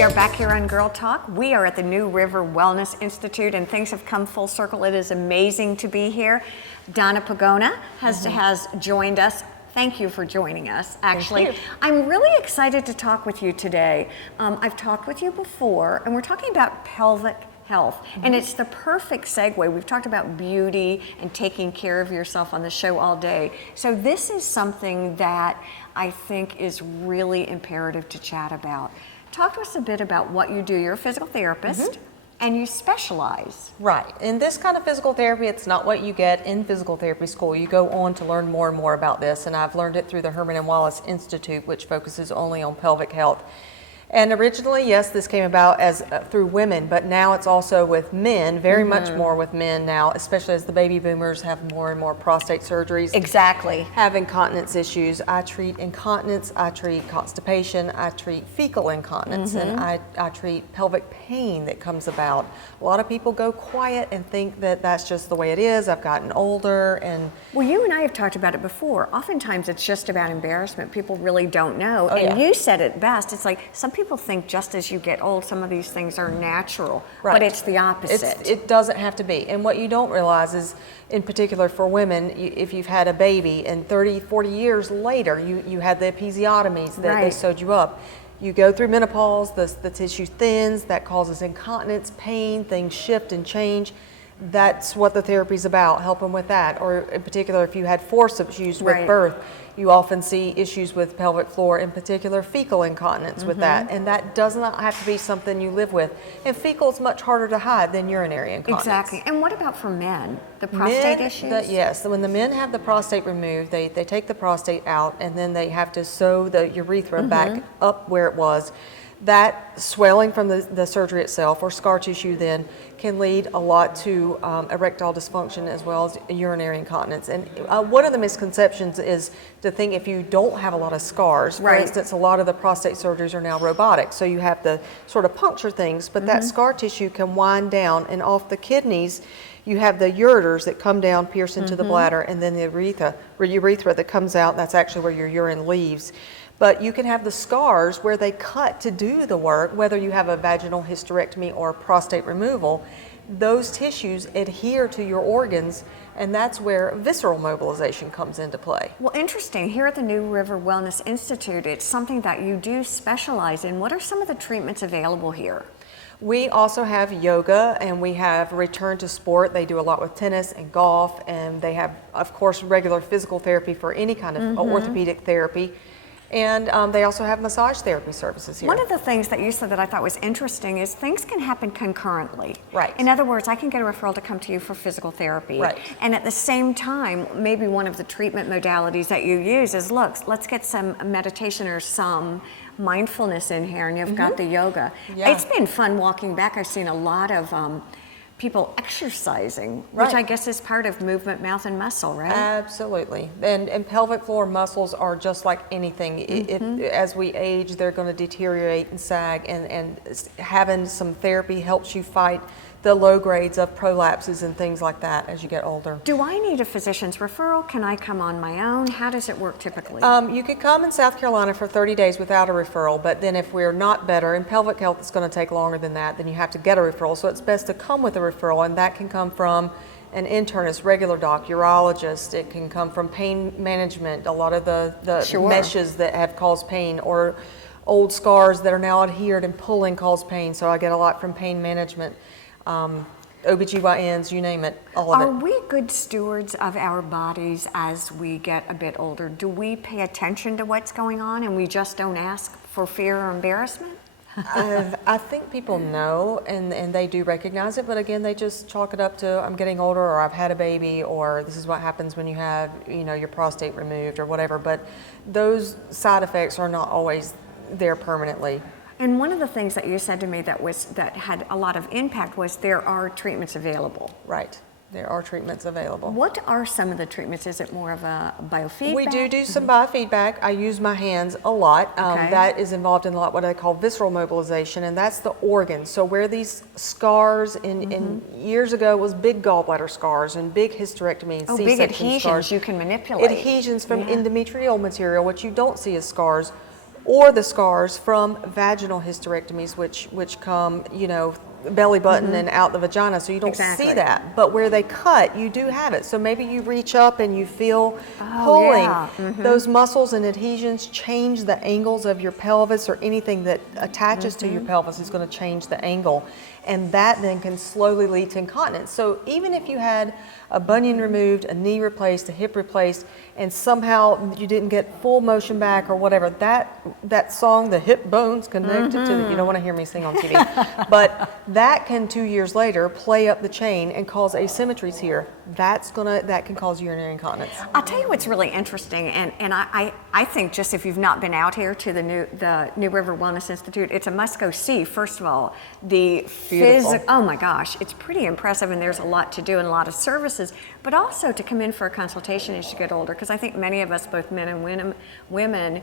We are back here on Girl Talk. We are at the New River Wellness Institute, and things have come full circle. It is amazing to be here. Donna Pagona has joined us. Thank you for joining us, actually. Thank you. I'm really excited to talk with you today. I've talked with you before, and we're talking about pelvic health, and it's the perfect segue. We've talked about beauty and taking care of yourself on the show all day. So this is something that I think is really imperative to chat about. Talk to us a bit about what you do. You're a physical therapist, and you specialize. Right. In this kind of physical therapy, it's not what you get in physical therapy school. You go on to learn more and more about this, and I've learned it through the Herman and Wallace Institute, which focuses only on pelvic health. And originally, yes, this came about as through women, but now it's also with men, very much more with men now, especially as the baby boomers have more and more prostate surgeries. Exactly. Have incontinence issues. I treat incontinence, I treat constipation, I treat fecal incontinence, and I treat pelvic pain that comes about. A lot of people go quiet and think that that's just the way it is. I've gotten older and... Well, you and I have talked about it before. Oftentimes it's just about embarrassment. People really don't know. Oh, and yeah. you said it best. It's like some people think just as you get old, some of these things are natural, but it's the opposite. It doesn't have to be. And what you don't realize is, in particular for women, if you've had a baby and 30, 40 years later, you had the episiotomies that they sewed you up. You go through menopause, the tissue thins, that causes incontinence, pain, things shift and change. That's what the therapy's about, helping with that. Or in particular, if you had forceps used with birth, you often see issues with pelvic floor, in particular fecal incontinence with that. And that does not have to be something you live with. And fecal is much harder to hide than urinary incontinence. Exactly. And what about for men? The prostate issues? Yes, when the men have the prostate removed, they take the prostate out and then they have to sew the urethra back up where it was. That swelling from the surgery itself or scar tissue then can lead a lot to erectile dysfunction as well as urinary incontinence. And one of the misconceptions is to think if you don't have a lot of scars, for instance, a lot of the prostate surgeries are now robotic, so you have to sort of puncture things, but that scar tissue can wind down, and off the kidneys you have the ureters that come down, pierce into the bladder, and then the urethra that comes out, and that's actually where your urine leaves. But you can have the scars where they cut to do the work, whether you have a vaginal hysterectomy or prostate removal. Those tissues adhere to your organs, and that's where visceral mobilization comes into play. Well, interesting. Here at the New River Wellness Institute, it's something that you do specialize in. What are some of the treatments available here? We also have yoga, and we have return to sport. They do a lot with tennis and golf, and they have, of course, regular physical therapy for any kind of orthopedic therapy. And they also have massage therapy services here. One of the things that you said that I thought was interesting is things can happen concurrently. Right. In other words, I can get a referral to come to you for physical therapy. Right. And at the same time, maybe one of the treatment modalities that you use is, look, let's get some meditation or some mindfulness in here, and you've got the yoga. Yeah. It's been fun walking back. I've seen a lot of people exercising, which I guess is part of movement, mouth, and muscle, right? Absolutely. And pelvic floor muscles are just like anything. As we age, they're going to deteriorate and sag, and having some therapy helps you fight the low grades of prolapses and things like that as you get older. Do I need a physician's referral? Can I come on my own? How does it work typically? You could come in South Carolina for 30 days without a referral, but then if we're not better, in pelvic health it's going to take longer than that, then you have to get a referral. So it's best to come with a referral, and that can come from an internist, regular doc, urologist. It can come from pain management, a lot of the meshes that have caused pain, or old scars that are now adhered and pulling cause pain. So I get a lot from pain management. OBGYNs, you name it, all of it. Are we good stewards of our bodies as we get a bit older? Do we pay attention to what's going on and we just don't ask for fear or embarrassment? I think people know, and they do recognize it, but again, they just chalk it up to, I'm getting older, or I've had a baby, or this is what happens when you have, your prostate removed or whatever, but those side effects are not always there permanently. And one of the things that you said to me that had a lot of impact was there are treatments available. Right. There are treatments available. What are some of the treatments? Is it more of a biofeedback? We do some biofeedback. I use my hands a lot. That is involved in a lot what I call visceral mobilization, and that's the organs. So where these scars in years ago was big gallbladder scars and big hysterectomy and C-section big adhesions scars. you can manipulate. Adhesions from endometrial material, which you don't see as scars. or the scars from vaginal hysterectomies, which come, you know, belly button and out the vagina, so you don't see that. But where they cut, you do have it. So maybe you reach up and you feel pulling. Those muscles and adhesions change the angles of your pelvis, or anything that attaches to your pelvis is going to change the angle. And that then can slowly lead to incontinence. So even if you had a bunion removed, a knee replaced, a hip replaced, and somehow you didn't get full motion back or whatever, that song, the hip bones connected to the, you don't want to hear me sing on TV, but that can 2 years later play up the chain and cause asymmetries here. That can cause urinary incontinence. I'll tell you what's really interesting, and I think just if you've not been out here to the New River Wellness Institute, it's a must go see. First of all, the physical, oh my gosh, it's pretty impressive, and there's a lot to do and a lot of services, but also to come in for a consultation as you get older, because I think many of us, both men and women,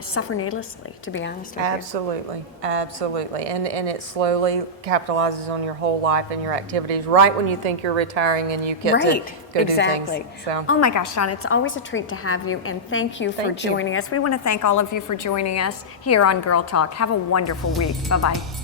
suffer needlessly, to be honest with you. Absolutely, absolutely, and it slowly capitalizes on your whole life and your activities right when you think you're retiring and you get to go do things. So. Oh my gosh, Dawn, it's always a treat to have you, and thank you for joining us. We want to thank all of you for joining us here on Girl Talk. Have a wonderful week. Bye-bye.